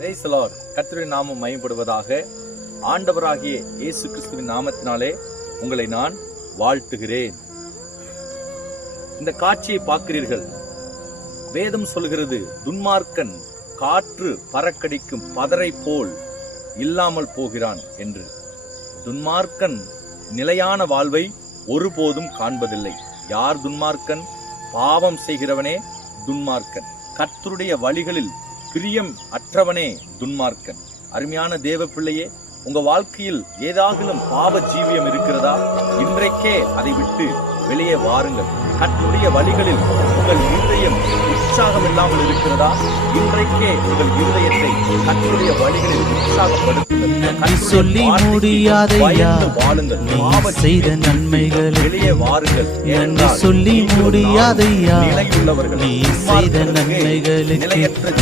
Praise the Lord. கர்த்தருடைய நாமம் மகிமைப்படுவதாக. ஆண்டவராகிய இயேசு கிறிஸ்துவின் நாமத்தினாலே உங்களை நான் வாழ்த்துகிறேன். இந்த காட்சியை பார்க்கிறீர்கள். வேதம் சொல்கிறது, துன்மார்க்கன் காற்று பறக்கடிக்கும் பதரை போல் இல்லாமல் போகிறான் என்று. துன்மார்க்கன் நிலையான வாழ்வை ஒருபோதும் காண்பதில்லை. யார் துன்மார்க்கன்? பாவம் செய்கிறவனே துன்மார்க்கன். கர்த்தருடைய வழிகளில் பிரியம் அற்றவனே துன்மார்க்கன். அருமையான தேவ பிள்ளையே, உங்க வாழ்க்கையில் ஏதாகிலும் பாவ ஜீவியம் இருக்கிறதா? இன்றைக்கே அதை விட்டு வெளியே வாருங்கள். கர்த்தருடைய வழிகளில் உங்கள் இருதயம் உற்சாகம் இல்லாமல் இருக்கிறதா? இன்றைக்கே உங்கள் இருதயத்தை கர்த்தருடைய வழிகளில் உற்சாகப்படுத்துங்கள். சொல்லி முடியாதையா வாழுங்கள். செய்த நன்மைகள் வெளியே வாருங்கள். சொல்லி முடியாதையா நிலையுள்ளவர்கள் நீ செய்த நன்மைகளுக்கு நிலையற்ற